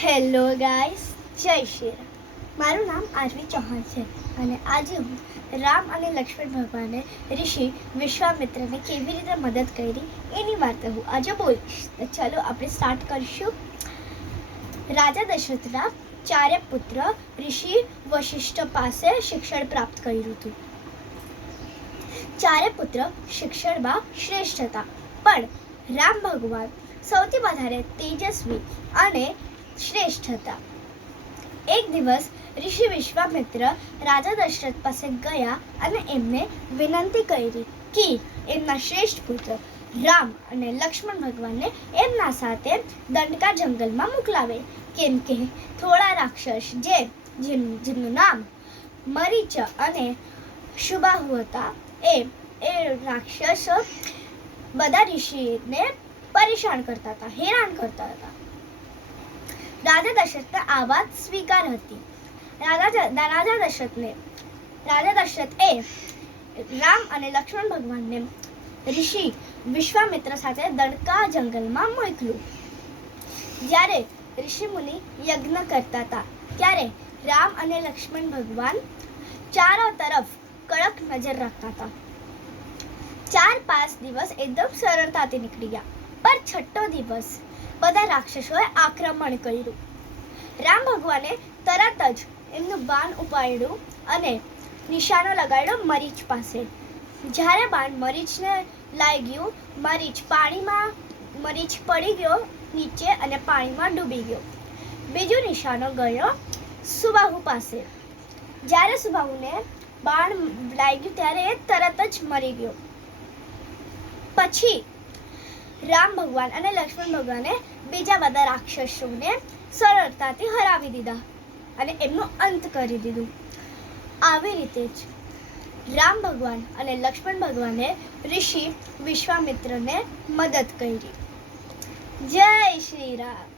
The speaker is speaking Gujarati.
હેલો ગાઈસ, જય શ્રી રામ. મારું નામ આરવી ચૌહાણ છે અને આજે હું રામ અને લક્ષ્મણ ભગવાને ઋષિ વિશ્વામિત્રને કેવી રીતે મદદ કરી એની વાર્તા હું આજે બોલીશ. તો ચલો આપણે સ્ટાર્ટ કરીશું. રાજા દશરથના ચારે પુત્ર ઋષિ વશિષ્ઠ પાસે શિક્ષણ પ્રાપ્ત કર્યું હતું. ચારે પુત્ર શિક્ષણમાં શ્રેષ્ઠ હતા, પણ રામ ભગવાન સૌથી વધારે તેજસ્વી અને શ્રેષ્ઠ હતા. એક દિવસ ઋષિ વિશ્વામિત્ર રાજા દશરથ પાસે ગયા અને એમને વિનંતી કરી કે એમના શ્રેષ્ઠ પુત્ર રામ અને લક્ષ્મણ ભગવાનને એમના સાથે દંડકા જંગલમાં મોકલાવે, કેમ કે થોડા રાક્ષસ જેમનું નામ મરીચ અને શુબાહુ હતા, એ રાક્ષસો બધા ઋષિને પરેશાન કરતા હતા, હેરાન કરતા હતા. રાજા દશરથને આ વાત સ્વીકાર હતી. રાજા દશરથે રામ અને લક્ષ્મણ ભગવાનને ઋષિ વિશ્વામિત્ર સાથે દંડકા જંગલમાં મોકલ્યું. જ્યારે ઋષિ મુનિ યજ્ઞ કરતા હતા ત્યારે રામ અને લક્ષ્મણ ભગવાન ચારો તરફ કડક નજર રાખતા હતા. 4-5 દિવસ એકદમ સરળતાથી નીકળી ગયા, પણ છઠ્ઠો દિવસ બધા રાક્ષસોએ આક્રમણ કર્યું. રામ ભગવાને તરત જ એમનું બાણ ઉપાડ્યું અને નિશાનો લગાડ્યો મરીચ પાસે. જ્યારે બાણ મરીચને લાગ્યું, મરીચ પડી ગયો નીચે અને પાણીમાં ડૂબી ગયો. બીજો નિશાનો ગયો સુબાહુ પાસે. જ્યારે સુબાહુને બાણ લાગ્યું ત્યારે એ તરત જ મરી ગયો. પછી રામ ભગવાન અને લક્ષ્મણ ભગવાને બીજા બધા રાક્ષસોને સરળતાથી હરાવી દીધા અને એમનો અંત કરી દીધું. આવી રીતે જ રામ ભગવાન અને લક્ષ્મણ ભગવાને ઋષિ વિશ્વામિત્રને મદદ કરી. જય શ્રી રામ.